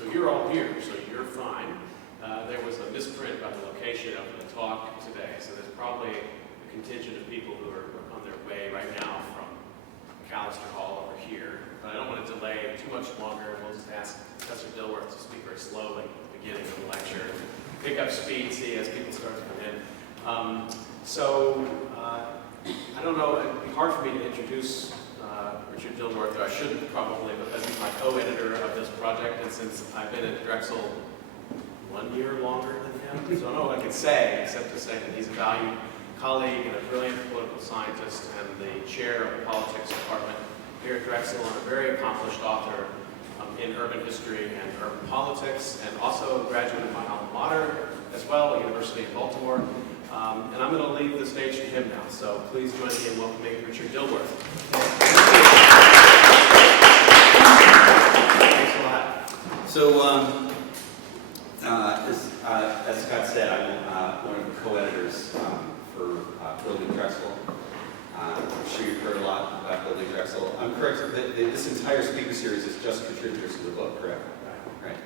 So you're all here, so you're fine. There was a misprint about the location of the talk today, so there's probably a contingent of people who are on their way right now from McAllister Hall over here. But I don't want to delay too much longer. We'll just ask Professor Dilworth to speak very slowly at the beginning of the lecture. Pick up speed, see, as people start to come in. I don't know, it'd be hard for me to introduce Richard Dilworth, or I shouldn't probably, because he's my co-editor of this project, and since I've been at Drexel 1 year longer than him, so I don't know what I can say, except to say that he's a valued colleague and a brilliant political scientist and the chair of the politics department here at Drexel, and a very accomplished author in urban history and urban politics, and also a graduate of my alma mater as well, the University of Baltimore. And I'm going to leave the stage to him now, so please join me in welcoming Richard Dilworth. Thanks a lot. So, as Scott said, I'm one of the co-editors for Building Drexel. I'm sure you've heard a lot about Building Drexel. I'm correct that this entire speaker series is just contributors to the book, correct? Right.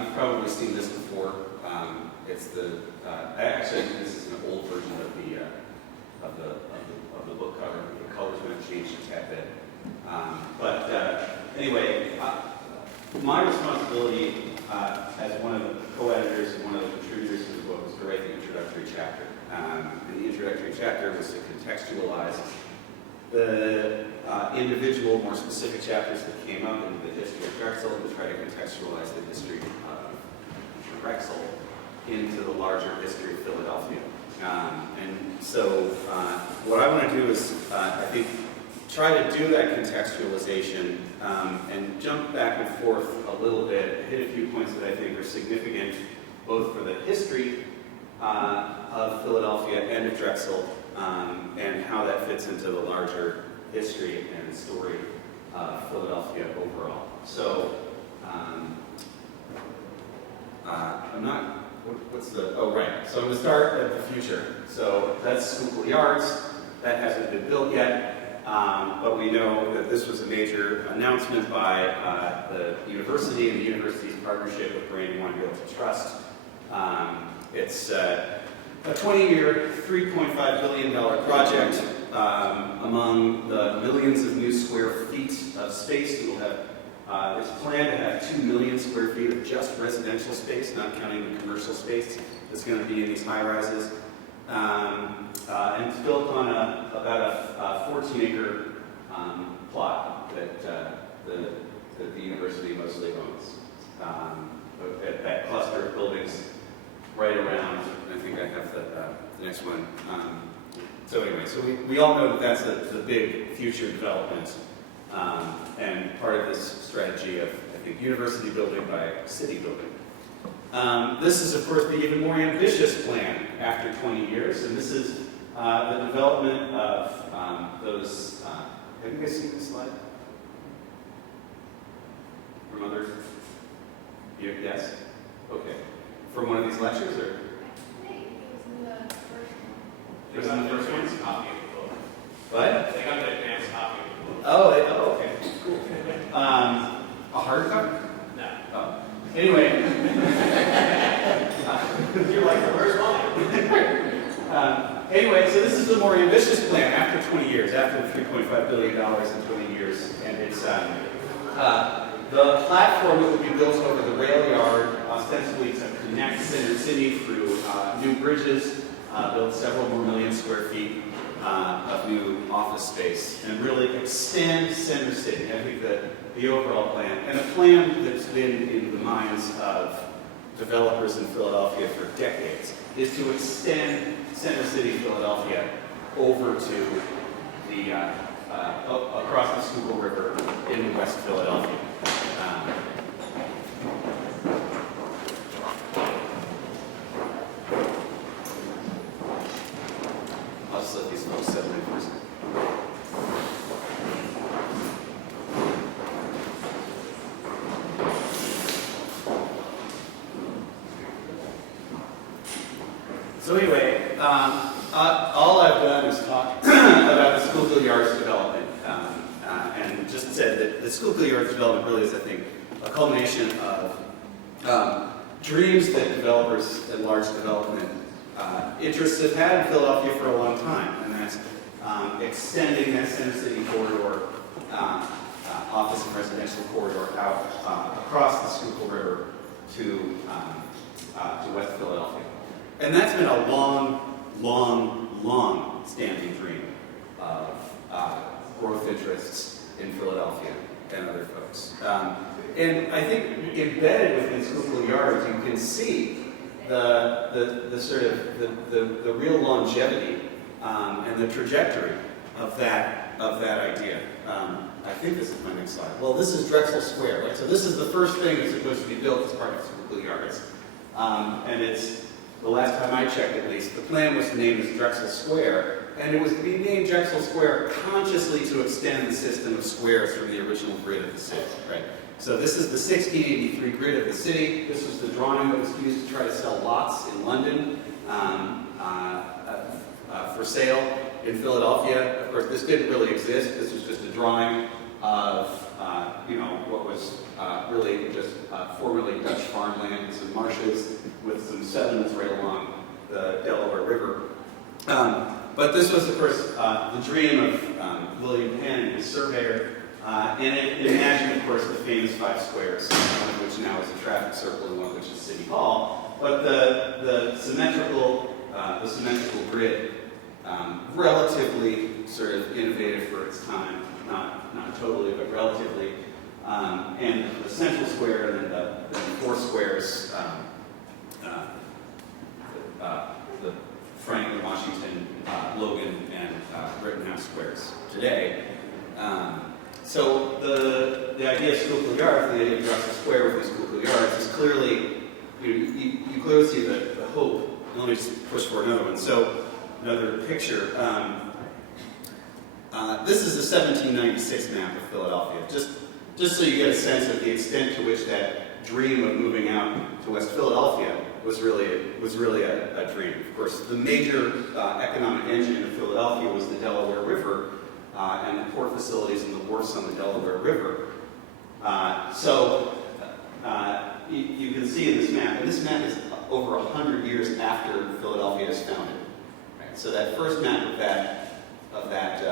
You've probably seen this before. It's the actually this is an old version of the book cover. The colors might have changed a tad bit. Anyway, my responsibility as one of the co-editors and one of the contributors to the book was to write the introductory chapter. And the introductory chapter was to contextualize the individual, more specific chapters that came up in the history of Drexel, and to try to contextualize the history of Drexel into the larger history of Philadelphia. What I want to do is, I think, try to do that contextualization and jump back and forth a little bit, hit a few points that I think are significant, both for the history of Philadelphia and of Drexel, and how that fits into the larger history and story of Philadelphia overall. So, I'm not, what's the, oh right, so I'm going to start at the future. So that's Schuylkill Yards, that hasn't been built yet, but we know that this was a major announcement by the university and the university's partnership with Brandywine Realty Trust. It's a 20-year, $3.5 billion project among the millions of new square feet of space that will have. It's planned to have 2 million square feet of just residential space, not counting the commercial space that's going to be in these high-rises. And it's built on about a 14-acre plot that the university mostly owns. That cluster of buildings right around, I think I have the next one. So we all know that that's the big future development, and part of this strategy of, I think, university building by city building. This is, of course, the even more ambitious plan after 20 years, and this is the development of those, have you guys seen this slide? From others? Yes? Okay. From one of these lectures, or? I think it was in the first one. It was in the first one? Copy of the book. What? They got the advanced copy of the book. Oh, okay. Cool. A hardcover? No. Oh. Anyway. You're like, where's mine? Anyway, so this is the more ambitious plan after 20 years, after the $3.5 billion in 20 years. And it's the platform that would be built over the rail yard, ostensibly to connect Center City through new bridges, build several more million square feet of new office space, and really extend Center City. I think that the overall plan, and a plan that's been in the minds of developers in Philadelphia for decades, is to extend Center City, Philadelphia, over to the across the Schuylkill River in West Philadelphia. I'll just let these folks settle in for a second. So anyway, all I've done is talk about the Schuylkill Yards development, and just said that the Schuylkill Yards development really is, I think, a culmination of dreams that developers and large development interests have had in Philadelphia for a long time, and that's extending that Center City corridor, office and residential corridor out across the Schuylkill River to West Philadelphia. And that's been a long standing dream of growth interests in Philadelphia and other folks. And I think embedded within Schuylkill Yards, you can see the sort of the real longevity and the trajectory of that idea. I think this is my next slide. Well, this is Drexel Square, right? So this is the first thing that's supposed to be built as part of Schuylkill Yards. And it's, the last time I checked at least, the plan was to name this Drexel Square, and it was to be named Drexel Square consciously to extend the system of squares from the original grid of the city, right? So this is the 1683 grid of the city. This was the drawing that was used to try to sell lots in London for sale in Philadelphia. Of course, this didn't really exist. This was just a drawing of what was really just formerly Dutch farmland and some marshes with some settlements right along the Delaware River. But this was, of course, the dream of William Penn, his surveyor, and it imagined, of course, the famous 5 squares, one of which now is a traffic circle and one of which is City Hall. But the symmetrical grid, relatively sort of innovative for its time, not totally, but relatively. And the central square and then the 4 squares, the Franklin, Washington, Logan, and Rittenhouse squares today. So the idea of Schuylkill Yards, the idea of Drexel Square within Schuylkill Yards is clearly, you clearly see the hope. And let me just push for another one. So another picture. This is a 1796 map of Philadelphia. Just so you get a sense of the extent to which that dream of moving out to West Philadelphia was really a dream. Of course, the major economic engine of Philadelphia was the Delaware River and the port facilities and the wharfs on the Delaware River. You can see in this map, and this map is over 100 years after Philadelphia is founded. Right? So that first map of that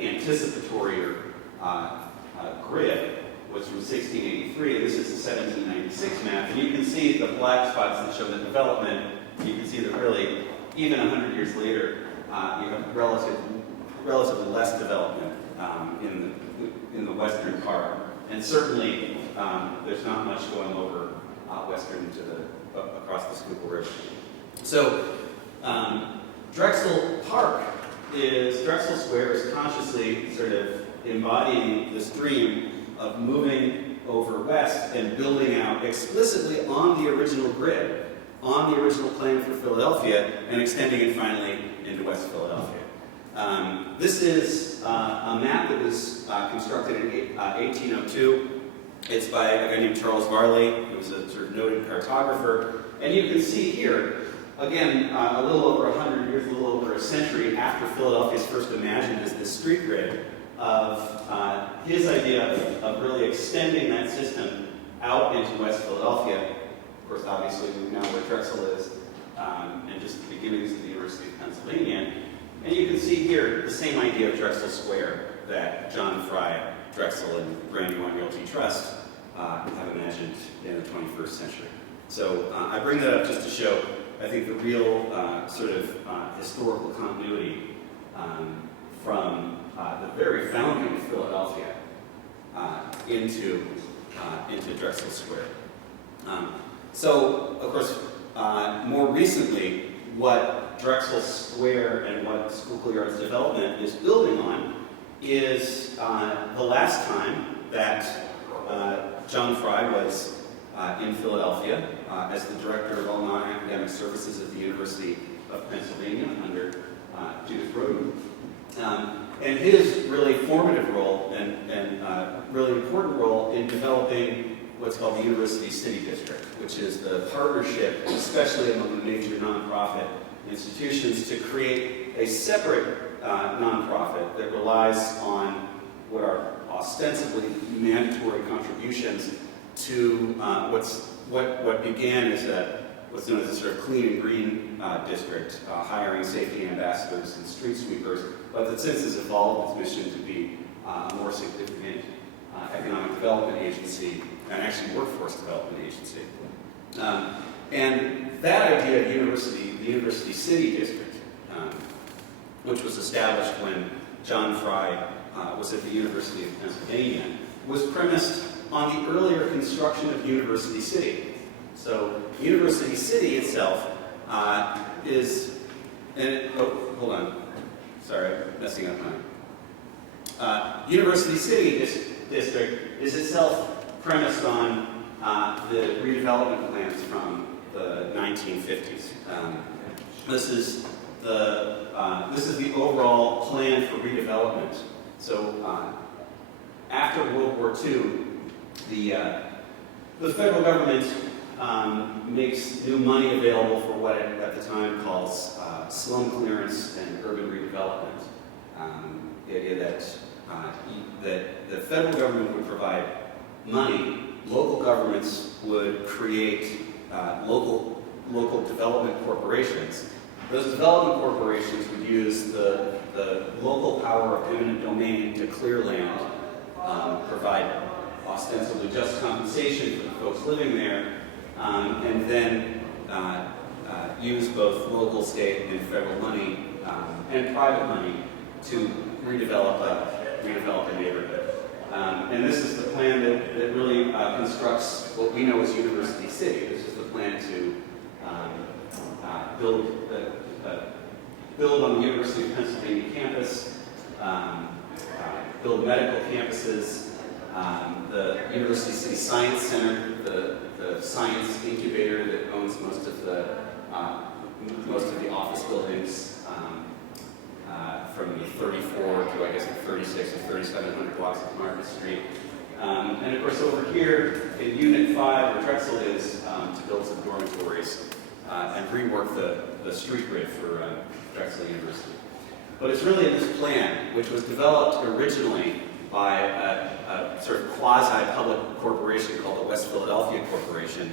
anticipatory grid was from 1683, and this is the 1796 map. And you can see the black spots that show the development. You can see that really, even 100 years later, you have relatively less development in the western part. And certainly, there's not much going over western to across the Schuylkill River. So, Drexel Square is consciously sort of embodying this dream of moving over west and building out explicitly on the original grid, on the original plan for Philadelphia, and extending it finally into West Philadelphia. This is a map that was constructed in 1802. It's by a guy named Charles Varley, who was a sort of noted cartographer. And you can see here, again, a little over 100 years, a little over a century after Philadelphia is first imagined as this street grid, of his idea of really extending that system out into West Philadelphia. Of course, obviously, we know where Drexel is, and just the beginnings of the University of Pennsylvania. And you can see here the same idea of Drexel Square that John Fry, Drexel, and Brandywine Realty Trust have imagined in the 21st century. So I bring that up just to show, I think, the real sort of historical continuity from the very founding of Philadelphia into Drexel Square. So, of course, more recently, what Drexel Square and what Schuylkill Yards development is building on is the last time that John Fry was in Philadelphia as the director of all non-academic services at the University of Pennsylvania under Judith Roden. And his really formative role and really important role in developing what's called the University City District, which is the partnership, especially among the major nonprofit institutions, to create a separate nonprofit that relies on what are ostensibly mandatory contributions to what began as what's known as a sort of clean and green district, hiring safety ambassadors and street sweepers, but that since has evolved its mission to be a more significant economic development agency and actually workforce development agency. And that idea of the University City District, which was established when John Fry was at the University of Pennsylvania, was premised on the earlier construction of University City. So University City itself hold on. Sorry, I'm messing up my... University City District is itself premised on the redevelopment plans from the 1950s. This is the overall plan for redevelopment. So after World War II, the federal government makes new money available for what it at the time calls slum clearance and urban redevelopment. The idea that the federal government would provide money, local governments would create local development corporations. Those development corporations would use the local power of eminent domain to clear land, provide ostensibly just compensation for the folks living there, and then use both local, state, and federal money and private money to redevelop a neighborhood. And this is the plan that really constructs what we know as University City. This is the plan to build on the University of Pennsylvania campus, build medical campuses, the University City Science Center, the science incubator that owns most of the office buildings from the 34 to I guess the 36 or 3700 blocks of Market Street. And of course over here in Unit 5 where Drexel is to build some dormitories and rework the street grid for Drexel University. But it's really this plan, which was developed originally by a sort of quasi-public corporation called the West Philadelphia Corporation,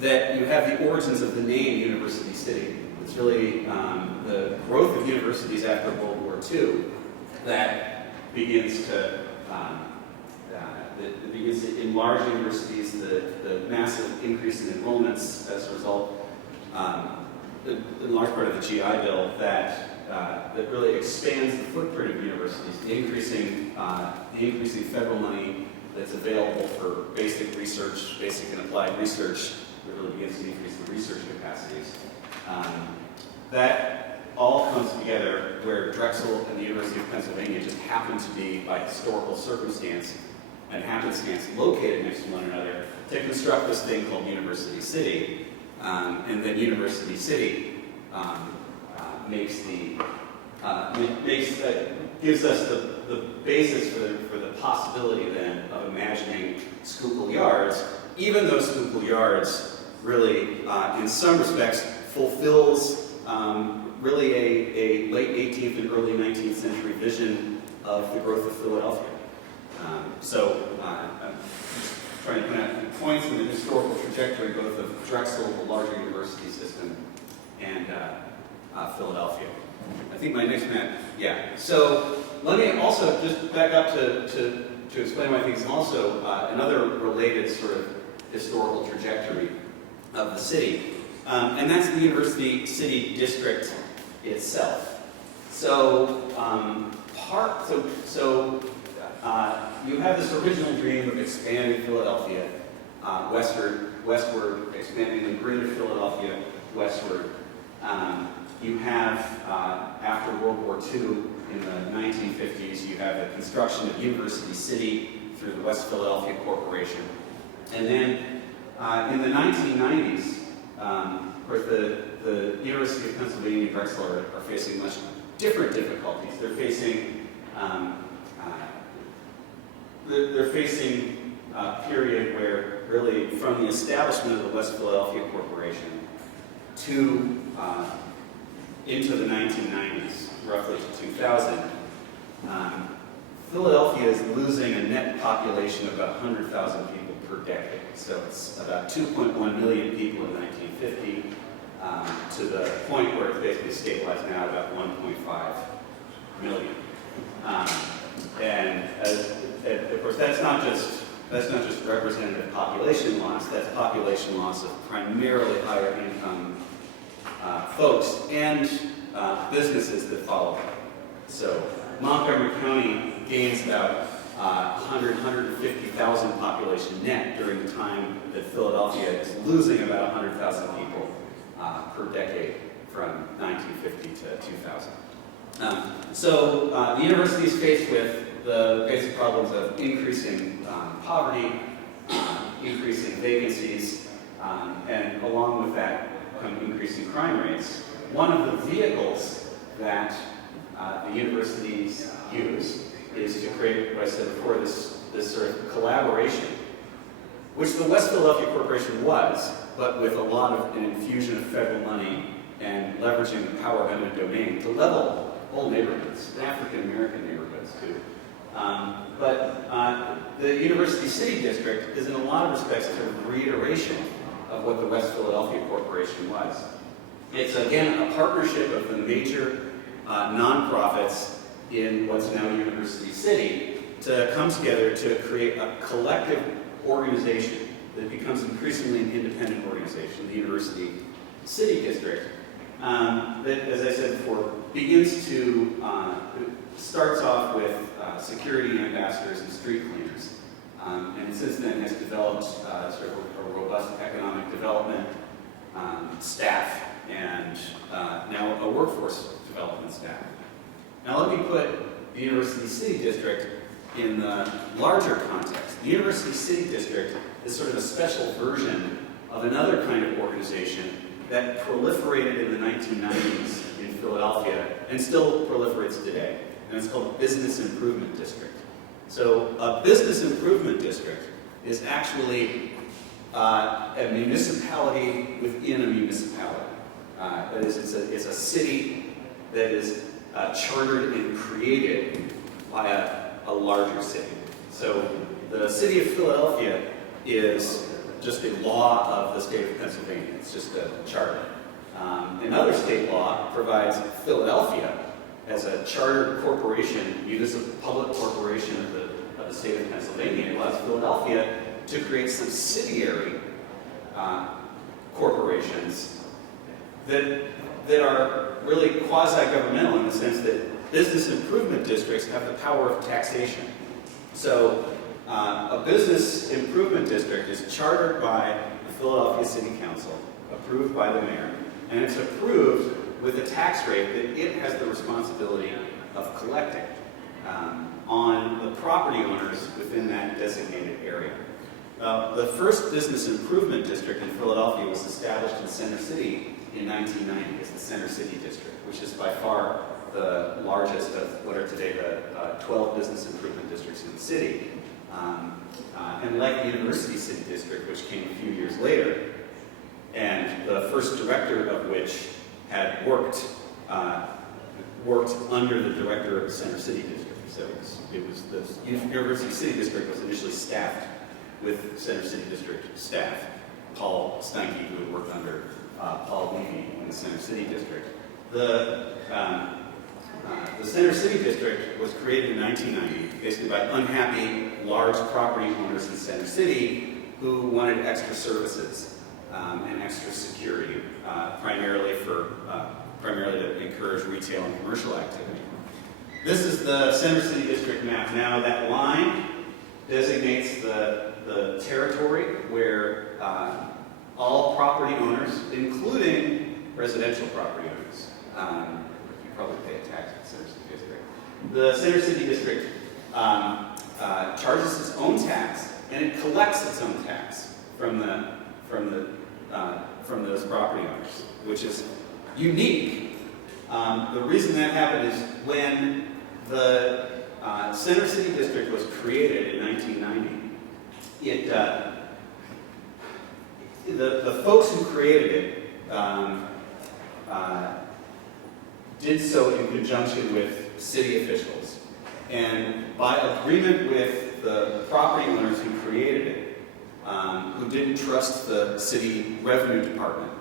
that you have the origins of the name University City. It's really the growth of universities after World War II that begins to enlarge universities, the massive increase in enrollments as a result, in large part of the GI Bill, that really expands the footprint of universities, the increasing federal money that's available for basic research, basic and applied research, that really begins to increase the research capacities. That all comes together where Drexel and the University of Pennsylvania just happen to be, by historical circumstance and happenstance, located next to one another to construct this thing called University City. And then University City gives us the basis for the possibility then of imagining Schuylkill Yards, even though Schuylkill Yards really, in some respects, fulfills really a late 18th and early 19th century vision of the growth of Philadelphia. So I'm just trying to point out points in the historical trajectory both of Drexel, the larger university system, and Philadelphia. I think my next map, yeah. So let me also just back up to explain why I think it's also another related sort of historical trajectory of the city. And that's the University City District itself. So, you have this original dream of expanding Philadelphia westward, expanding the grid of Philadelphia westward. You have, after World War II, in the 1950s, you have the construction of University City through the West Philadelphia Corporation. And then in the 1990s, of course, the University of Pennsylvania and Drexel are facing much different difficulties. They're facing a period where, really, from the establishment of the West Philadelphia Corporation to into the 1990s, roughly to 2000, Philadelphia is losing a net population of about 100,000 people per decade. So it's about 2.1 million people in 1950 to the point where it's basically stabilized now at about 1.5 million. And of course, that's not just representative population loss. That's population loss of primarily higher income folks and businesses that follow them. So Montgomery County gains about 150,000 population net during the time that Philadelphia is losing about 100,000 people per decade from 1950 to 2000. The university is faced with the basic problems of increasing poverty, increasing vacancies, and along with that come increasing crime rates. One of the vehicles that the universities use is to create, what I said before, this sort of collaboration, which the West Philadelphia Corporation was, but with a lot of an infusion of federal money and leveraging the power of eminent domain to level whole neighborhoods, African American neighborhoods too. The University City District is in a lot of respects a sort of reiteration of what the West Philadelphia Corporation was. It's again a partnership of the major nonprofits in what's now University City to come together to create a collective organization that becomes increasingly an independent organization, the University City District, that, as I said before, begins to, starts off with security ambassadors and street cleaners, and since then has developed sort of a robust economic development staff and now a workforce development staff. Now let me put the University City District in the larger context. The University City District is sort of a special version of another kind of organization that proliferated in the 1990s in Philadelphia and still proliferates today. And it's called a Business Improvement District. So a Business Improvement District is actually a municipality within a municipality. That is, it's a city that is chartered and created by a larger city. So the city of Philadelphia is just a law of the state of Pennsylvania. It's just a charter. Another state law provides Philadelphia as a chartered corporation, municipal public corporation of the state of Pennsylvania. It allows Philadelphia to create subsidiary corporations that are really quasi-governmental in the sense that business improvement districts have the power of taxation. So a business improvement district is chartered by the Philadelphia City Council, approved by the mayor, and it's approved with a tax rate that it has the responsibility of collecting on the property owners within that designated area. The first business improvement district in Philadelphia was established in Center City in 1990 as the Center City District, which is by far the largest of what are today the 12 business improvement districts in the city. And like the University City District, which came a few years later, and the first director of which had worked under the director of the Center City District. So it was the University City District was initially staffed with Center City District staff. Paul Steinke, who had worked under Paul Levy in the Center City District. The Center City District was created in 1990, basically by unhappy large property owners in Center City who wanted extra services and extra security, primarily to encourage retail and commercial activity. This is the Center City District map. Now that line designates the territory where all property owners, including residential property owners, you probably pay a tax in the Center City District. The Center City District charges its own tax, and it collects its own tax from those property owners, which is unique. The reason that happened is when the Center City District was created in 1990, the folks who created it did so in conjunction with city officials. And by agreement with the property owners who created it, who didn't trust the city revenue department,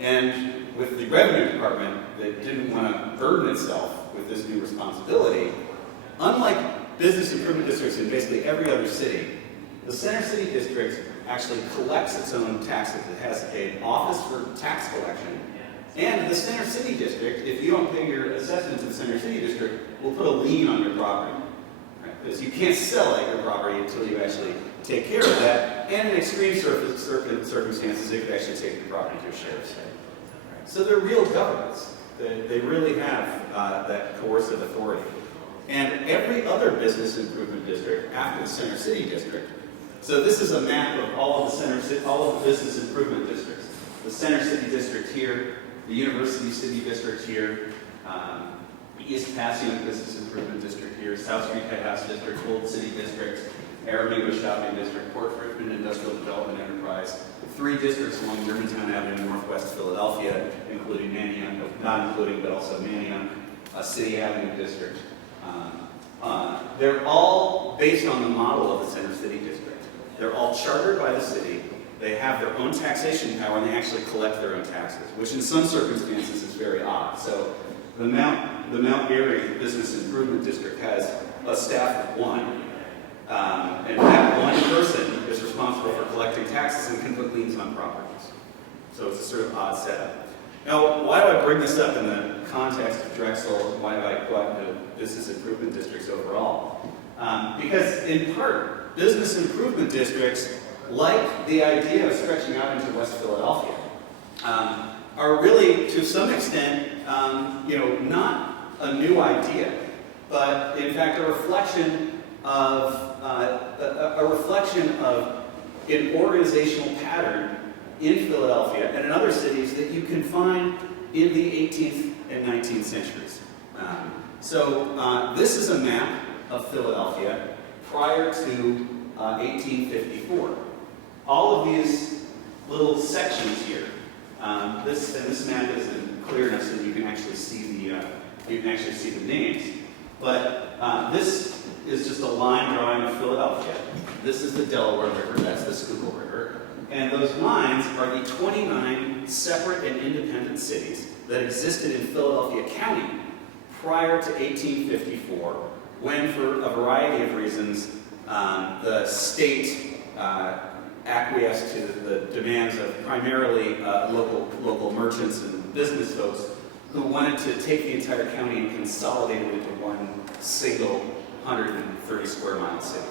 and with the revenue department that didn't want to burden itself with this new responsibility, unlike business improvement districts in basically every other city, the Center City District actually collects its own taxes. It has an office for tax collection. And the Center City District, if you don't pay your assessment to the Center City District, will put a lien on your property. Right? Because you can't sell out your property until you actually take care of that. And in extreme circumstances, they could actually take your property to a sheriff's sale. Right? So they're real governments. They really have that coercive authority. And every other business improvement district after the Center City District. So this is a map of all of the business improvement districts. The Center City District here, the University City District here, East Passaic Business Improvement District here, South Street Head House District, Old City District, Aramingo Shopping District, Port Richmond Industrial Development Enterprise, 3 districts along Germantown Avenue in Northwest Philadelphia, including Manayunk, not including, but also Manayunk, City Avenue District. They're all based on the model of the Center City District. They're all chartered by the city. They have their own taxation power, and they actually collect their own taxes, which in some circumstances is very odd. So the Mount Airy Business Improvement District has a staff of 1, and that one person is responsible for collecting taxes and can put liens on properties. So it's a sort of odd setup. Now, why do I bring this up in the context of Drexel? Why do I go out into business improvement districts overall? Because in part, business improvement districts, like the idea of stretching out into West Philadelphia, are really, to some extent, not a new idea, but in fact a reflection of an organizational pattern in Philadelphia and in other cities that you can find in the 18th and 19th centuries. So this is a map of Philadelphia prior to 1854. All of these little sections here. This map isn't clear enough so that you can actually see the names. But this is just a line drawing of Philadelphia. This is the Delaware River. That's the Schuylkill River. And those lines are the 29 separate and independent cities that existed in Philadelphia County prior to 1854, when, for a variety of reasons, the state acquiesced to the demands of primarily local merchants and business folks who wanted to take the entire county and consolidate it into one single 130 square mile city.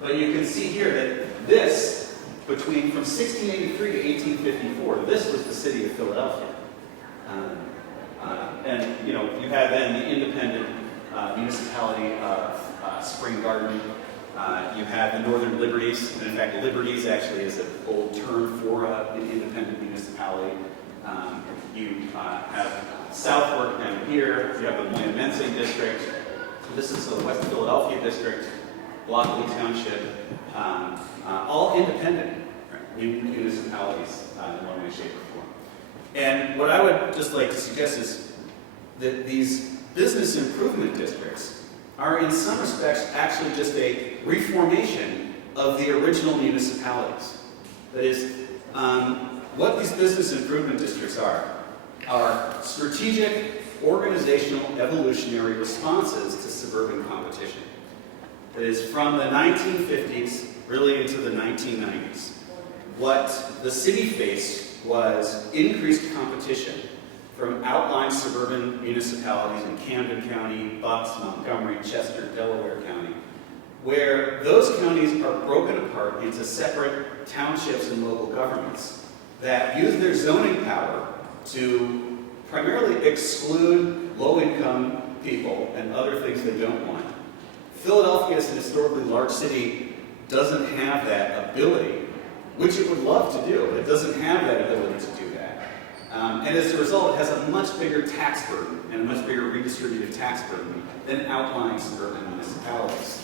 But you can see here that this, from 1683 to 1854, this was the city of Philadelphia. And you had then the independent municipality of Spring Garden. You had the Northern Liberties, and in fact, Liberties actually is an old term for an independent municipality. You have Southwark down here. You have the Moyamensing District. This is the West Philadelphia District, Blockley Township, all independent municipalities in one way, shape, or form. And what I would just like to suggest is that these business improvement districts are in some respects actually just a reformation of the original municipalities. That is, what these business improvement districts are strategic, organizational, evolutionary responses to suburban competition. That is, from the 1950s, really into the 1990s, what the city faced was increased competition from outlying suburban municipalities in Camden County, Bucks, Montgomery, Chester, Delaware County, where those counties are broken apart into separate townships and local governments that use their zoning power to primarily exclude low-income people and other things they don't want. Philadelphia, as an historically large city, doesn't have that ability, which it would love to do. It doesn't have that ability to do that. And as a result, it has a much bigger tax burden and a much bigger redistributive tax burden than outlying suburban municipalities.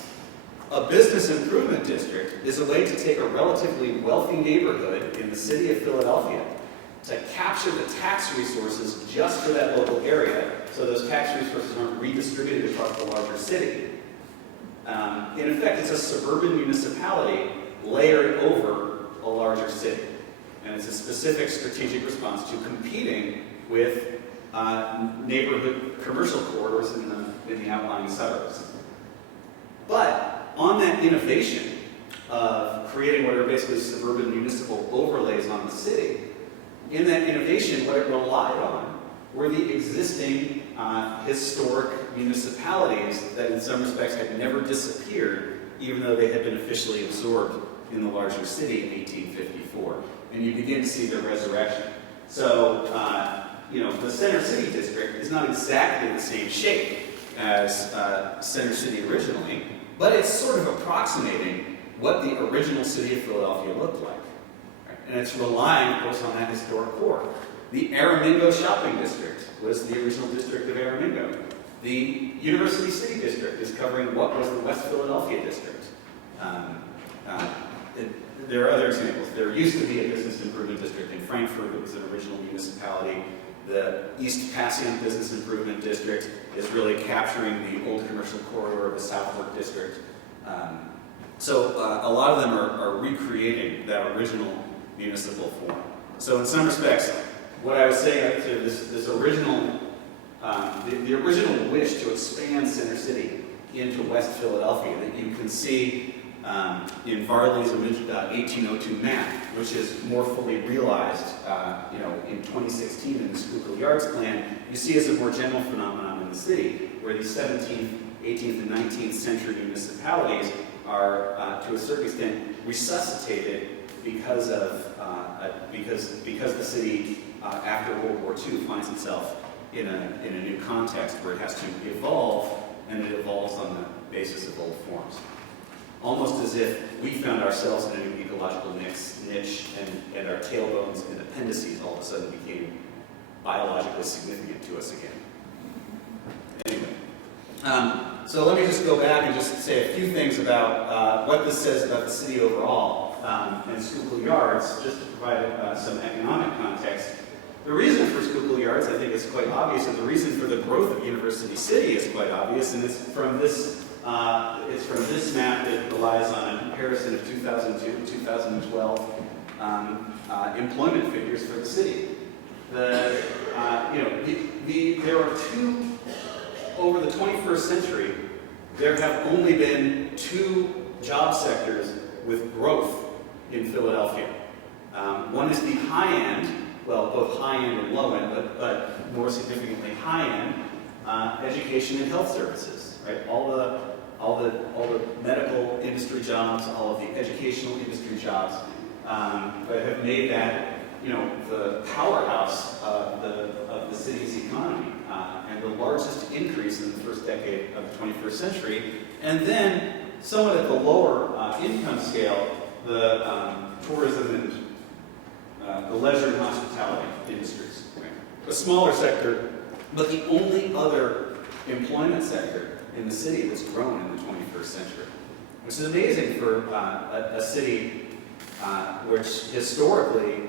A business improvement district is a way to take a relatively wealthy neighborhood in the city of Philadelphia, to capture the tax resources just for that local area, So those tax resources aren't redistributed across the larger city. In effect, it's a suburban municipality layered over a larger city. And it's a specific strategic response to competing with neighborhood commercial corridors in the outlying suburbs. But on that innovation of creating what are basically suburban municipal overlays on the city, in that innovation, what it relied on were the existing historic municipalities that in some respects had never disappeared, even though they had been officially absorbed in the larger city in 1854. And you begin to see their resurrection. So, the Center City District is not exactly the same shape as Center City originally, but it's sort of approximating what the original city of Philadelphia looked like. Right? And it's relying, of course, on that historic core. The Aramingo Shopping District was the original district of Aramingo. The University City District is covering what was the West Philadelphia District. There are other examples. There used to be a business improvement district in Frankfurt that was an original municipality. The East Passaic Business Improvement District is really capturing the old commercial corridor of the Southwark District. So a lot of them are recreating that original municipal form. So in some respects, what I was saying to this original, the original wish to expand Center City into West Philadelphia that you can see in Varley's 1802 map, which is more fully realized, in 2016 in the Schuylkill Yards plan, you see as a more general phenomenon in the city, where these 17th, 18th, and 19th century municipalities are, to a certain extent, resuscitated because the city, after World War II, finds itself in a new context where it has to evolve, and it evolves on the basis of old forms. Almost as if we found ourselves in a new ecological niche, and our tailbones and appendices all of a sudden became biologically significant to us again. Anyway, so let me just go back and just say a few things about what this says about the city overall and Schuylkill Yards, just to provide some economic context. The reason for Schuylkill Yards, I think, is quite obvious, and the reason for the growth of University City is quite obvious, and it's from this map that relies on a comparison of 2002 to 2012 employment figures for the city. There are over the 21st century, there have only been two job sectors with growth in Philadelphia. One is the high end, well, both high end and low end, but more significantly high end, education and health services, right? All the medical industry jobs, all of the educational industry jobs that have made that, the powerhouse of the city's economy, and the largest increase in the first decade of the 21st century. And then, somewhat at the lower income scale, the tourism and the leisure and hospitality industries. Right? A smaller sector, but the only other employment sector in the city that's grown in the 21st century, which is amazing for a city which historically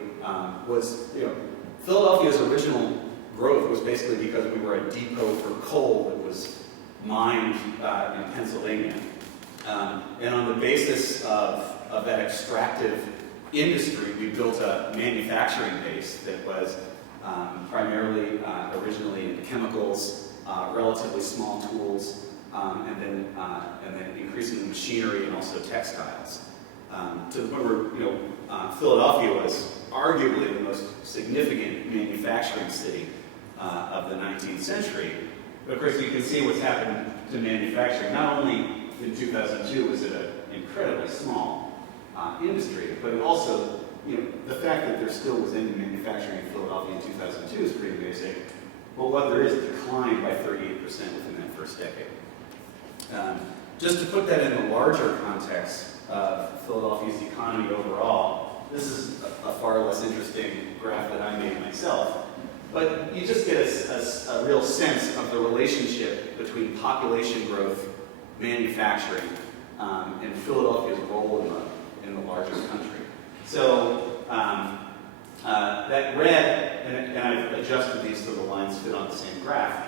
was, Philadelphia's original growth was basically because we were a depot for coal that was mined in Pennsylvania. And on the basis of that extractive industry, we built a manufacturing base that was primarily originally in chemicals, relatively small tools, and then increasingly machinery and also textiles. To the point where Philadelphia was arguably the most significant manufacturing city of the 19th century. But of course, you can see what's happened to manufacturing. Not only in 2002 was it an incredibly small industry, but it also, the fact that there still was any manufacturing in Philadelphia in 2002 is pretty amazing. Well, what there is declined by 38% within that first decade. Just to put that in the larger context of Philadelphia's economy overall, this is a far less interesting graph that I made myself, but you just get a real sense of the relationship between population growth, manufacturing, and Philadelphia's role in the larger country. So that red, and I've adjusted these so the lines fit on the same graph,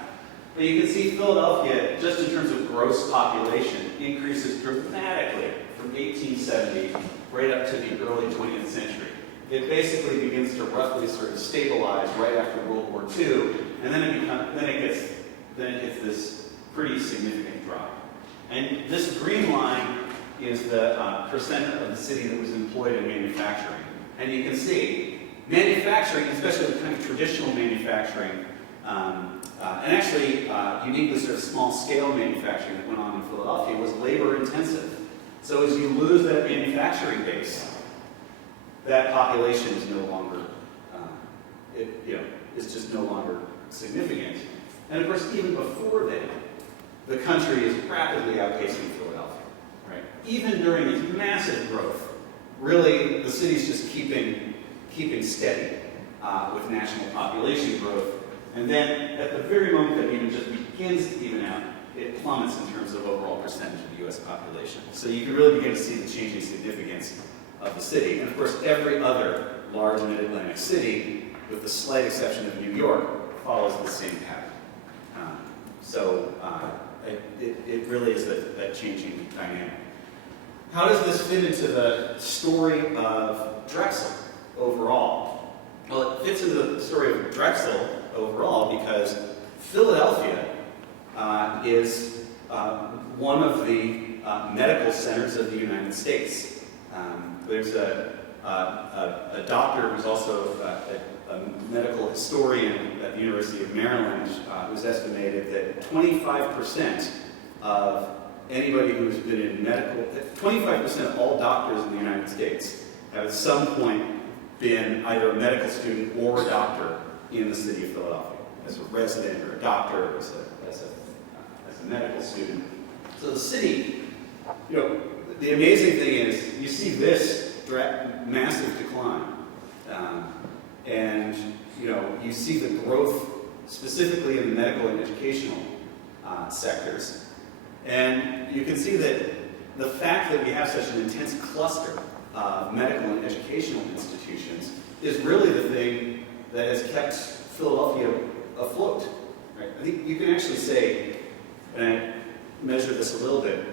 But you can see Philadelphia, just in terms of gross population, increases dramatically from 1870 right up to the early 20th century. It basically begins to roughly sort of stabilize right after World War II, and then it gets this pretty significant drop. And this green line is the percent of the city that was employed in manufacturing. And you can see manufacturing, especially kind of traditional manufacturing, and actually uniquely sort of small-scale manufacturing that went on in Philadelphia was labor-intensive. So as you lose that manufacturing base, that population is no longer, it's just no longer significant. And of course, even before then, the country is rapidly outpacing Philadelphia, right? Even during its massive growth, really, the city's just keeping steady with national population growth. And then, at the very moment that it even just begins to even out, it plummets in terms of overall percentage of the U.S. population. So you can really begin to see the changing significance of the city. And of course, every other large mid-Atlantic city, with the slight exception of New York, follows the same pattern. It really is that changing dynamic. How does this fit into the story of Drexel overall? Well, it fits into the story of Drexel overall because Philadelphia is one of the medical centers of the United States. There's a doctor who's also a medical historian at the University of Maryland who's estimated that 25% of anybody who's been in medical, 25% of all doctors in the United States have at some point been either a medical student or a doctor in the city of Philadelphia, as a resident or a doctor, or as a medical student. So the city, the amazing thing is you see this massive decline, and you see the growth specifically in the medical and educational sectors, and you can see that the fact that we have such an intense cluster of medical and educational institutions is really the thing that has kept Philadelphia afloat. Right? I think you can actually say, and I measure this a little bit,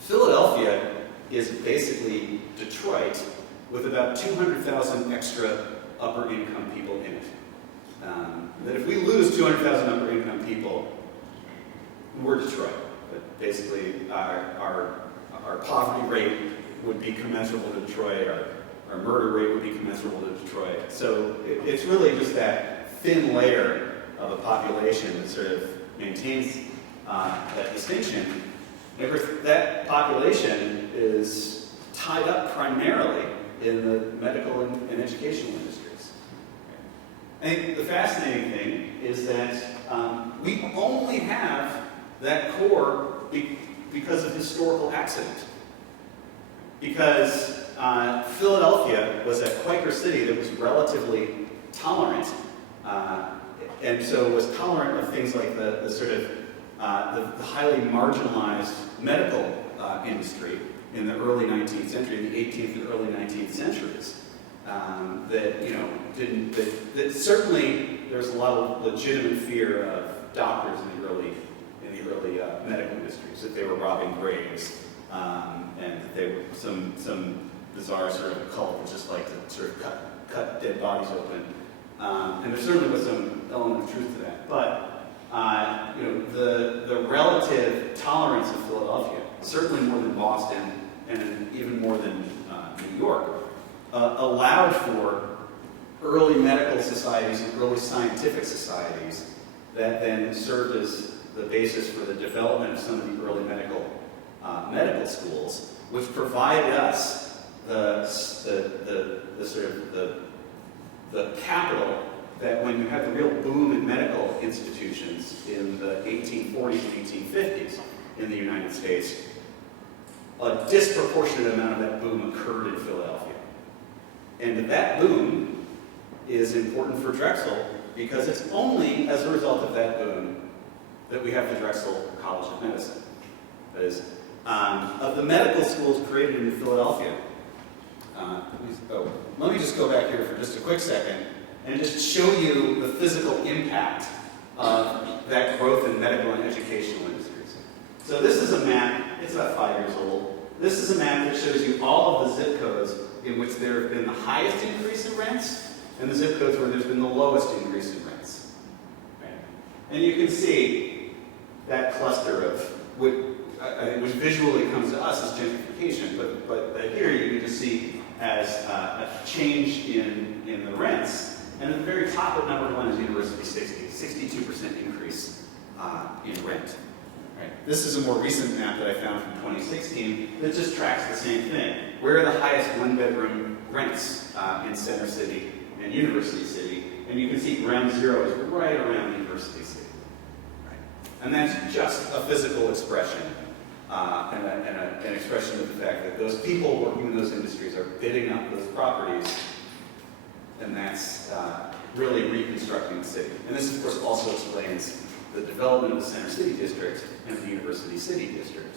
Philadelphia is basically Detroit with about 200,000 extra upper-income people in it. That if we lose 200,000 upper-income people, we're Detroit. But basically, our poverty rate would be commensurable to Detroit, our murder rate would be commensurable to Detroit. So it's really just that thin layer of a population that sort of maintains that distinction. And of course, that population is tied up primarily in the medical and educational industries. I think the fascinating thing is that we only have that core because of historical accident. Because Philadelphia was a Quaker city that was relatively tolerant, and so was tolerant of things like the sort of the highly marginalized medical industry in the early 19th century, in the 18th and early 19th centuries. That certainly there's a lot of legitimate fear of doctors in the early medical industries, that they were robbing graves, and that they were some bizarre sort of cult that just liked to sort of cut dead bodies open. And there certainly was some element of truth to that. But the relative tolerance of Philadelphia, certainly more than Boston and even more than New York, allowed for early medical societies and early scientific societies that then served as the basis for the development of some of the early medical schools, which provided us the sort of the capital that when you had the real boom in medical institutions in the 1840s and 1850s in the United States, a disproportionate amount of that boom occurred in Philadelphia. And that boom is important for Drexel because it's only as a result of that boom that we have the Drexel College of Medicine. That is, of the medical schools created in Philadelphia, let me just go back here for just a quick second and just show you the physical impact of that growth in medical and educational industries. So this is a map, it's about 5 years old. This is a map that shows you all of the zip codes in which there have been the highest increase in rents and the zip codes where there's been the lowest increase in rents. Right? And you can see that cluster of which visually comes to us as gentrification, but here you can just see as a change in the rents. And at the very top of number 1 is University 62% increase in rent. Right? This is a more recent map that I found from 2016 that just tracks the same thing. Where are the highest one-bedroom rents in Center City and University City? And you can see ground zero is right around University City. Right? And that's just a physical expression and an expression of the fact that those people working in those industries are bidding up those properties, and that's really reconstructing the city. And this, of course, also explains the development of the Center City District and the University City District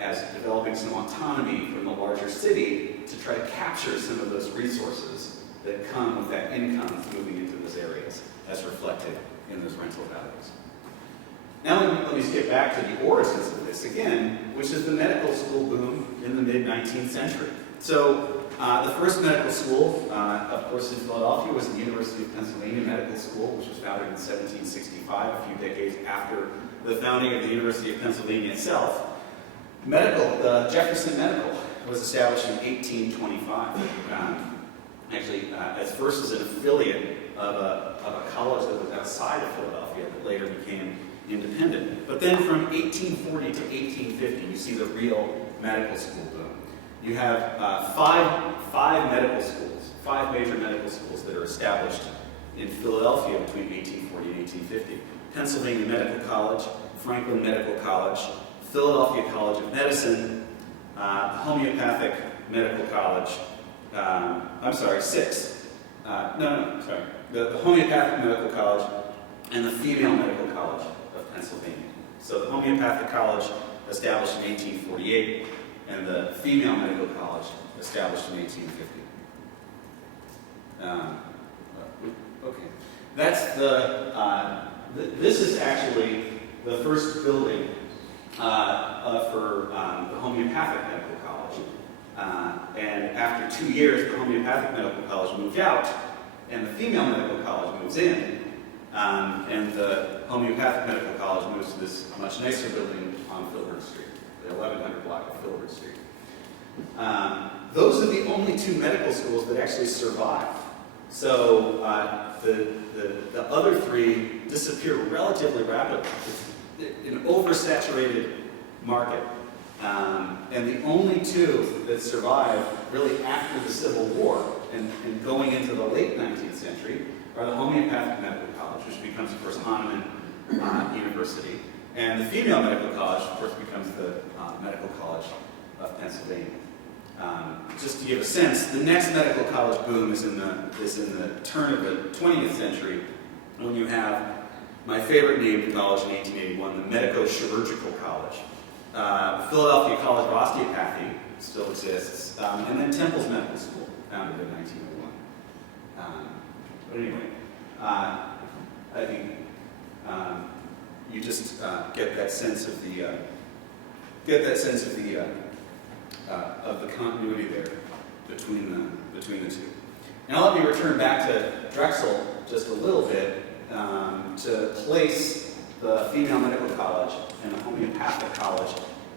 as developing some autonomy from the larger city to try to capture some of those resources that come with that income moving into those areas, as reflected in those rental values. Now let me skip back to the origins of this again, which is the medical school boom in the mid-19th century. So the first medical school, of course, in Philadelphia was the University of Pennsylvania Medical School, which was founded in 1765, a few decades after the founding of the University of Pennsylvania itself. Jefferson Medical was established in 1825. Actually, at first as an affiliate of a college that was outside of Philadelphia that later became independent. But then from 1840 to 1850, you see the real medical school boom. You have five medical schools, 5 major medical schools that are established in Philadelphia between 1840 and 1850. Pennsylvania Medical College, Franklin Medical College, Philadelphia College of Medicine, Homeopathic Medical College, 6. The Homeopathic Medical College and the Female Medical College of Pennsylvania. So the Homeopathic College established in 1848, and the Female Medical College established in 1850. Okay, that's this is actually the first building for the Homeopathic Medical College. And after 2 years, the Homeopathic Medical College moved out, and the Female Medical College moves in. And the Homeopathic Medical College moves to this much nicer building on Filbert Street, the 1100 block of Filbert Street. Those are the only 2 medical schools that actually survive. So the other 3 disappear relatively rapidly. It's an oversaturated market. And the only 2 that survive really after the Civil War and going into the late 19th century are the Homeopathic Medical College, which becomes, of course, Hahnemann University, and the Female Medical College, of course, becomes the Medical College of Pennsylvania. Just to give a sense, the next medical college boom is in the turn of the 20th century, when you have my favorite named college in 1881, the Medico-Chirurgical College. Philadelphia College of Osteopathy still exists, and then Temple's Medical School, founded in 1901. But anyway, I think you just get that sense of the continuity there between the 2. Now let me return back to Drexel just a little bit to place the Female Medical College and the Homeopathic College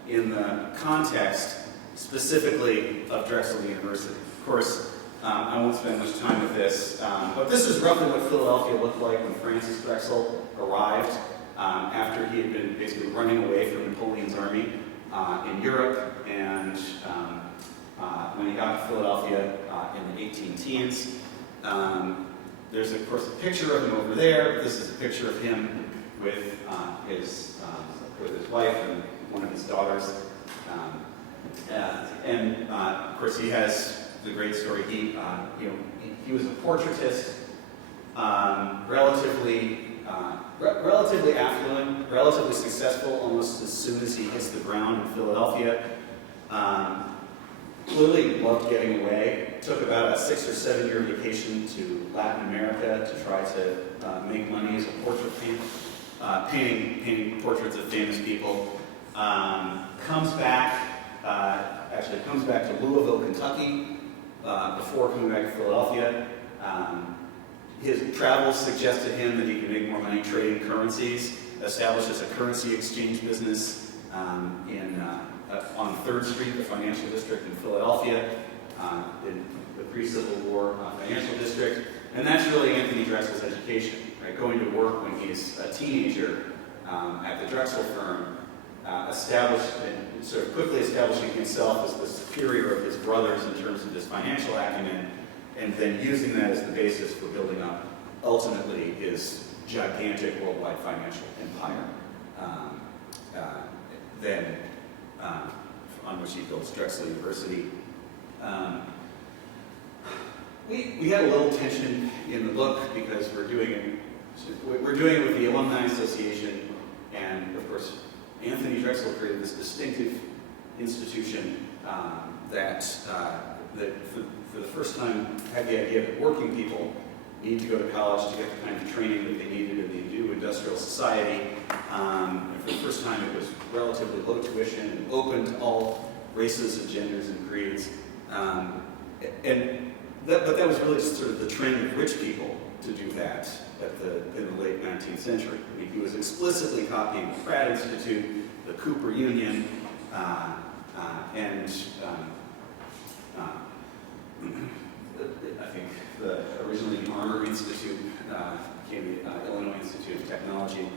in the context specifically of Drexel University. Of course, I won't spend much time with this, but this is roughly what Philadelphia looked like when Francis Drexel arrived after he had been basically running away from Napoleon's army in Europe, and when he got to Philadelphia in the 18-teens. There's, of course, a picture of him over there. This is a picture of him with his wife and one of his daughters. And of course, he has the great story. He was a portraitist, relatively affluent, relatively successful almost as soon as he hits the ground in Philadelphia. Clearly loved getting away. Took about a 6 or 7 year vacation to Latin America to try to make money as a portrait painter. painting portraits of famous people. Comes back to Louisville, Kentucky, before coming back to Philadelphia. His travels suggest to him that he can make more money trading currencies, establishes a currency exchange business on 3rd Street, the financial district in Philadelphia, in the pre-Civil War financial district. And that's really Anthony Drexel's education, right? Going to work when he's a teenager at the Drexel firm, sort of quickly establishing himself as the superior of his brothers in terms of his financial acumen, and then using that as the basis for building up, ultimately, his gigantic worldwide financial empire. On which he builds Drexel University. We had a little tension in the book because we're doing it with the Alumni Association, and of course, Anthony Drexel created this distinctive institution that for the first time had the idea that working people need to go to college to get the kind of training that they needed in the new industrial society. And for the first time, it was relatively low tuition and open to all races and genders and creeds. But that was really just sort of the trend of rich people to do that in the late 19th century. I mean, he was explicitly copying the Pratt Institute, the Cooper Union, and I think originally the Armour Institute became the Illinois Institute of Technology.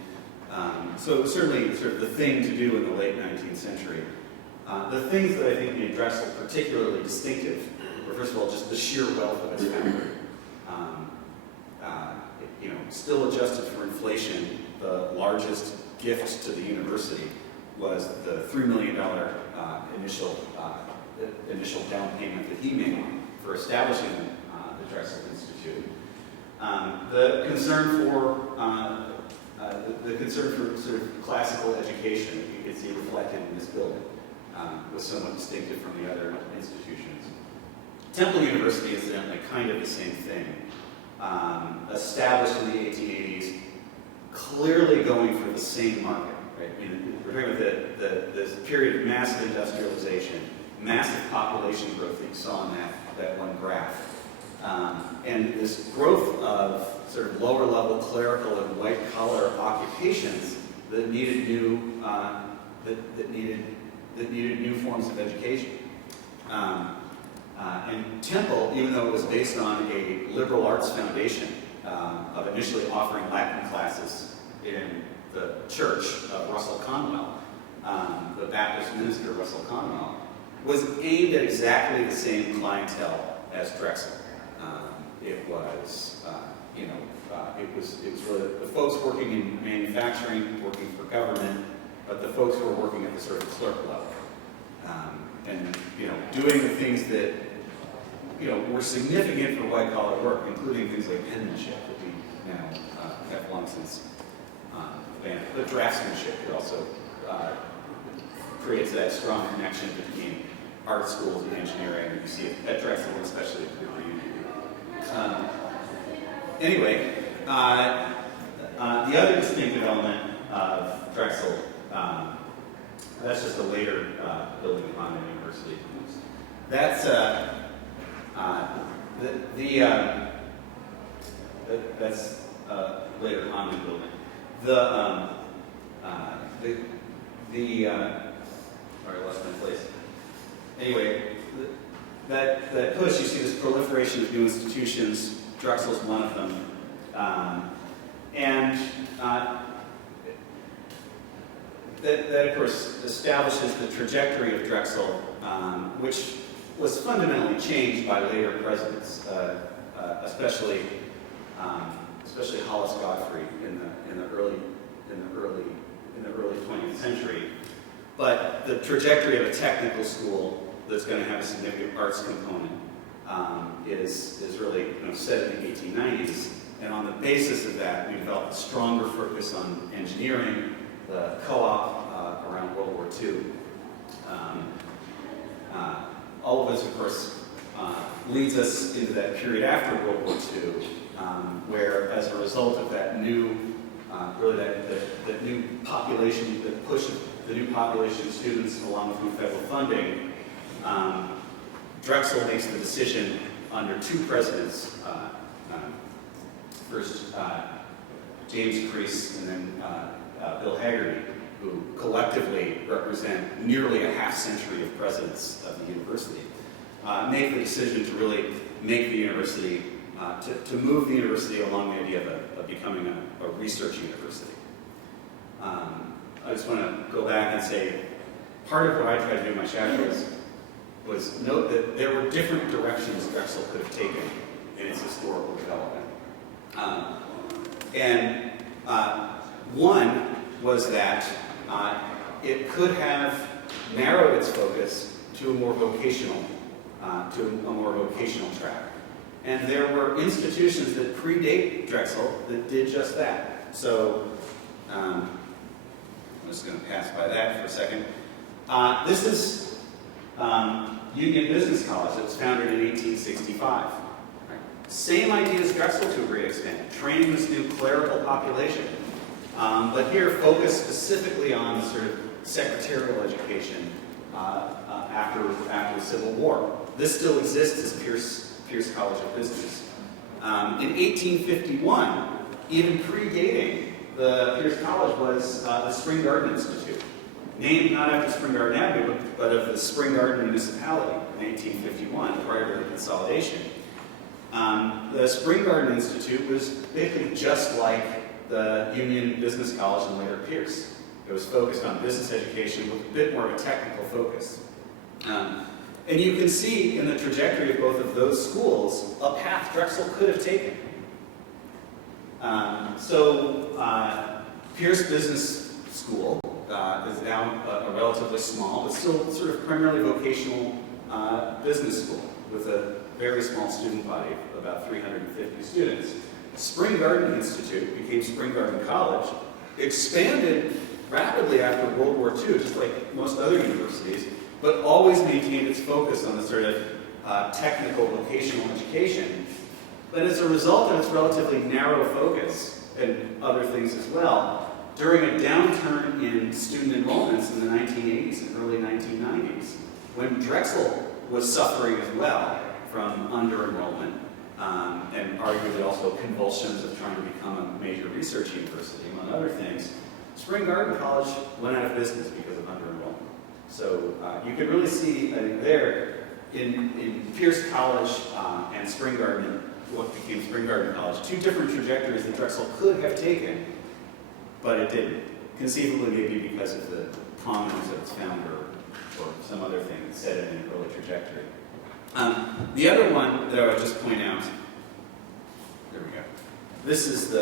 So certainly sort of the thing to do in the late 19th century. The things that I think made Drexel particularly distinctive were, first of all, just the sheer wealth of its founder. Still adjusted for inflation, the largest gift to the university was the $3 million initial down payment that he made for establishing the Drexel Institute. The concern for sort of classical education that you can see reflected in this building was somewhat distinctive from the other institutions. Temple University, incidentally, kind of the same thing. Established in the 1880s, clearly going for the same market. Right? I mean, we're talking about this period of massive industrialization, massive population growth that you saw in that one graph. And this growth of sort of lower level clerical and white collar occupations that needed new forms of education. And Temple, even though it was based on a liberal arts foundation of initially offering Latin classes in the church of Russell Conwell, the Baptist minister Russell Conwell, was aimed at exactly the same clientele as Drexel. It was really the folks working in manufacturing, working for government, but the folks who were working at the sort of clerk level. And doing the things that were significant for white-collar work, including things like penmanship that we now have long since abandoned. But draftsmanship also creates that strong connection between art schools and engineering. You see it at Drexel, especially at the UNU. Anyway, the other distinctive element of Drexel, that's just a later building upon the university. That's that's later on the building. Sorry, I lost my place. Anyway, that push, you see this proliferation of new institutions. Drexel's one of them, that of course establishes the trajectory of Drexel, which was fundamentally changed by later presidents, especially Hollis Godfrey in the early 20th century. But the trajectory of a technical school that's going to have a significant arts component is really set in the 1890s. And on the basis of that, we developed a stronger focus on engineering, the co-op around World War II. All of this, of course, leads us into that period after World War II, where, as a result of that new really that new population, that push the new population of students along with new federal funding, Drexel makes the decision under two presidents, first James Crease and then Bill Haggerty, who collectively represent nearly a half-century of presidents of the university, make the decision to really make the university, to move the university along the idea of becoming a research university. I just want to go back and say, part of what I tried to do in my chapter was note that there were different directions Drexel could have taken in its historical development. One was that it could have narrowed its focus to a more vocational track. And there were institutions that predate Drexel that did just that. So I'm just going to pass by that for a second. This is Union Business College. It was founded in 1865. Right? Same idea as Drexel to a great extent, training this new clerical population. But here focused specifically on sort of secretarial education after the Civil War. This still exists as Pierce College of Business. In 1851, even predating the Pierce College, was the Spring Garden Institute, named not after Spring Garden Avenue, but of the Spring Garden Municipality in 1851, prior to the consolidation. The Spring Garden Institute was basically just like the Union Business College and later Pierce. It was focused on business education with a bit more of a technical focus. And you can see in the trajectory of both of those schools a path Drexel could have taken. Pierce Business School is now a relatively small, but still sort of primarily vocational business school with a very small student body of about 350 students. Spring Garden Institute became Spring Garden College, expanded rapidly after World War II, just like most other universities, but always maintained its focus on the sort of technical vocational education. But as a result of its relatively narrow focus, and other things as well, during a downturn in student enrollments in the 1980s and early 1990s, when Drexel was suffering as well from under-enrollment, and arguably also convulsions of trying to become a major research university, among other things, Spring Garden College went out of business because of under-enrollment. So you can really see, I think, there in Pierce College and Spring Garden, what became Spring Garden College, two different trajectories that Drexel could have taken, but it didn't. Conceivably, maybe because of the prominence of its founder or some other thing that set it in an early trajectory. The other one that I would just point out, there we go. This is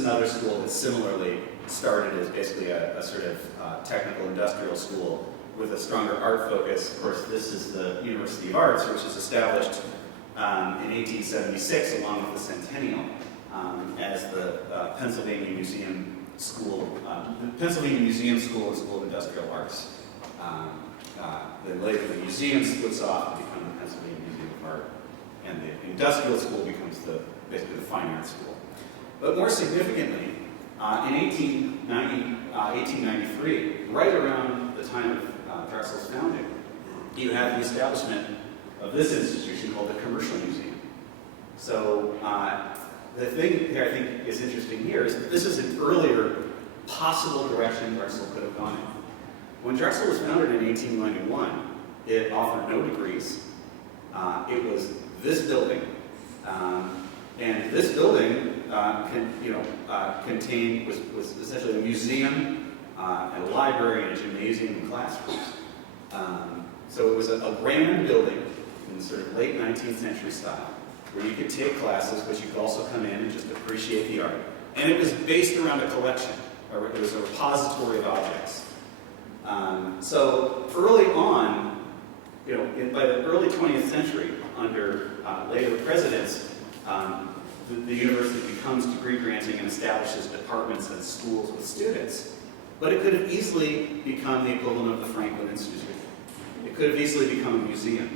another school that similarly started as basically a sort of technical industrial school with a stronger art focus. Of course, this is the University of Arts, which was established in 1876 along with the Centennial as the Pennsylvania Museum School, the Pennsylvania Museum School and School of Industrial Arts. Then later the museum splits off to become the Pennsylvania Museum of Art, and the industrial school becomes basically the fine arts school. But more significantly, in 1893, right around the time of Drexel's founding, you have the establishment of this institution called the Commercial Museum. So the thing that I think is interesting here is that this is an earlier possible direction Drexel could have gone in. When Drexel was founded in 1891, it offered no degrees. It was this building, and this building contained was essentially a museum, and a library, and a gymnasium, and classrooms. So it was a grand building in the sort of late 19th century style, where you could take classes, but you could also come in and just appreciate the art. And it was based around a collection. It was a repository of objects. So early on, by the early 20th century, under later presidents, the university becomes degree granting and establishes departments and schools with students. But it could have easily become the equivalent of the Franklin Institute. It could have easily become a museum.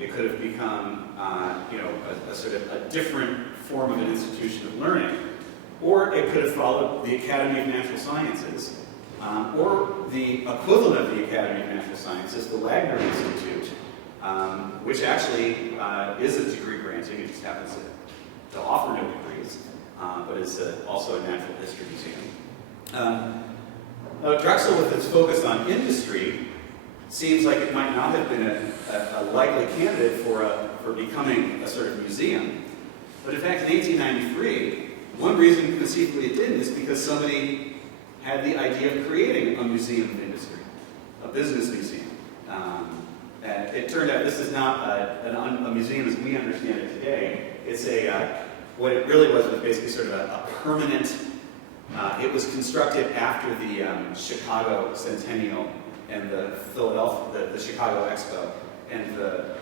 It could have become, a sort of a different form of an institution of learning. Or it could have followed the Academy of Natural Sciences, or the equivalent of the Academy of Natural Sciences, the Wagner Institute, which actually is a degree granting. It just happens to offer no degrees, but is also a natural history museum. Drexel, with its focus on industry, seems like it might not have been a likely candidate for becoming a sort of museum. But in fact, in 1893, one reason conceivably it didn't is because somebody had the idea of creating a museum of industry, a business museum. And it turned out this is not a museum as we understand it today. It's what it really was basically sort of a permanent. It was constructed after the Chicago Centennial and the Philadelphia, the Chicago Expo, and the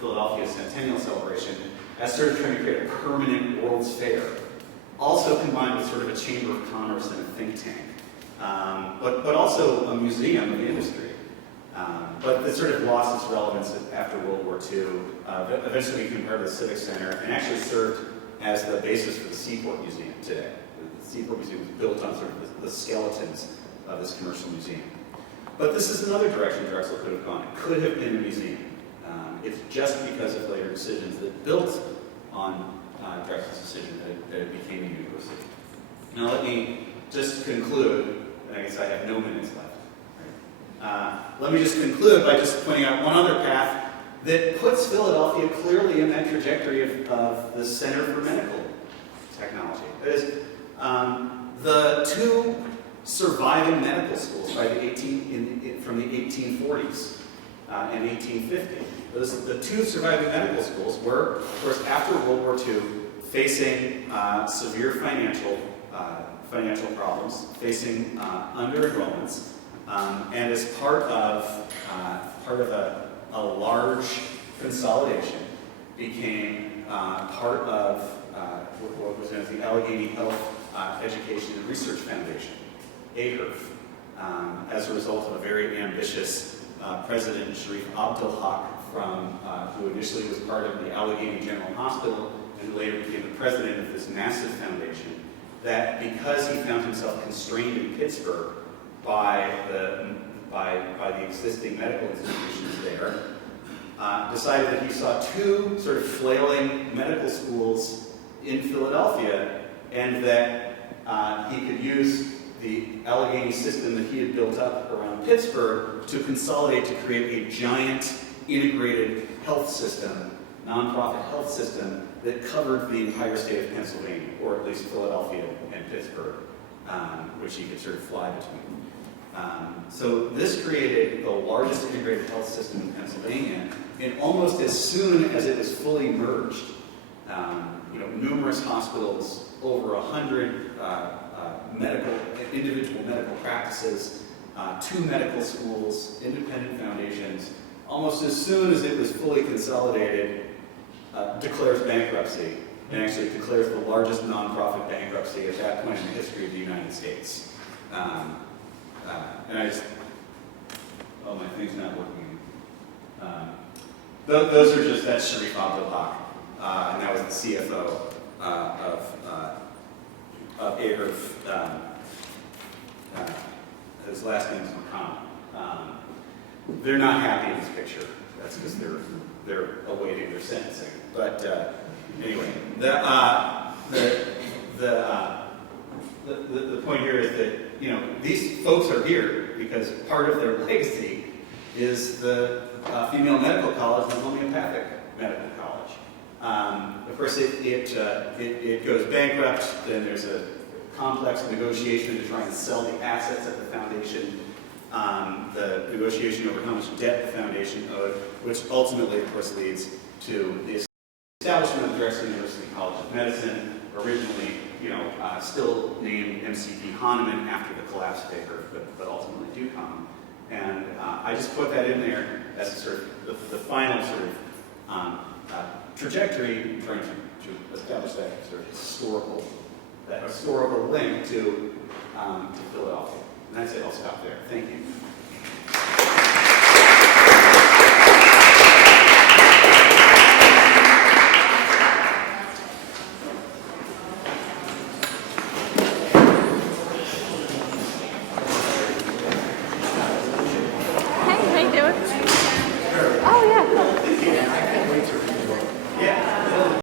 Philadelphia Centennial celebration, as sort of trying to create a permanent World's Fair, also combined with sort of a chamber of commerce and a think tank, but also a museum of industry. But it sort of lost its relevance after World War II. Eventually became part of the Civic Center and actually served as the basis for the Seaport Museum today. The Seaport Museum was built on sort of the skeletons of this commercial museum. But this is another direction Drexel could have gone. It could have been a museum. It's just because of later decisions that built on Drexel's decision that it became a university. Now let me just conclude, and I guess I have no minutes left. Let me just conclude by just pointing out one other path that puts Philadelphia clearly in that trajectory of the Center for Medical Technology. That is, the two surviving medical schools from the 1840s and 1850. The two surviving medical schools were, of course, after World War II, facing severe financial problems, facing under-enrollments, and as part of a large consolidation, became part of what was known as the Allegheny Health Education and Research Foundation, AHERF, as a result of a very ambitious President Sharif Abdul-Haq who initially was part of the Allegheny General Hospital and later became the president of this massive foundation, that because he found himself constrained in Pittsburgh by the existing medical institutions there, decided that he saw two sort of flailing medical schools in Philadelphia, and that he could use the Allegheny system that he had built up around Pittsburgh to consolidate to create a giant integrated health system, nonprofit health system that covered the entire state of Pennsylvania, or at least Philadelphia and Pittsburgh, which he could sort of fly between. So this created the largest integrated health system in Pennsylvania, and almost as soon as it was fully merged, numerous hospitals, over 100 individual medical practices, 2 medical schools, independent foundations, almost as soon as it was fully consolidated, declares bankruptcy, and actually declares the largest nonprofit bankruptcy at that point in the history of the United States. And I just, oh, my thing's not working. Those are just, that's Sharif Abdul-Haq, and that was the CFO of Air. His last name is McConnell. They're not happy in this picture. That's because they're awaiting their sentencing. But anyway, the point here is that these folks are here because part of their legacy is the female medical college, the Homeopathic Medical College. Of course, it goes bankrupt. Then there's a complex negotiation to try and sell the assets of the foundation. The negotiation over how much debt the foundation owed, which ultimately, of course, leads to the establishment of Drexel University College of Medicine, originally, still named MCP Hahnemann after the collapse of Air, but ultimately DuCom. And I just put that in there as a sort of the final sort of trajectory, trying to establish that sort of historical link to Philadelphia. And that's it. I'll stop there. Thank you.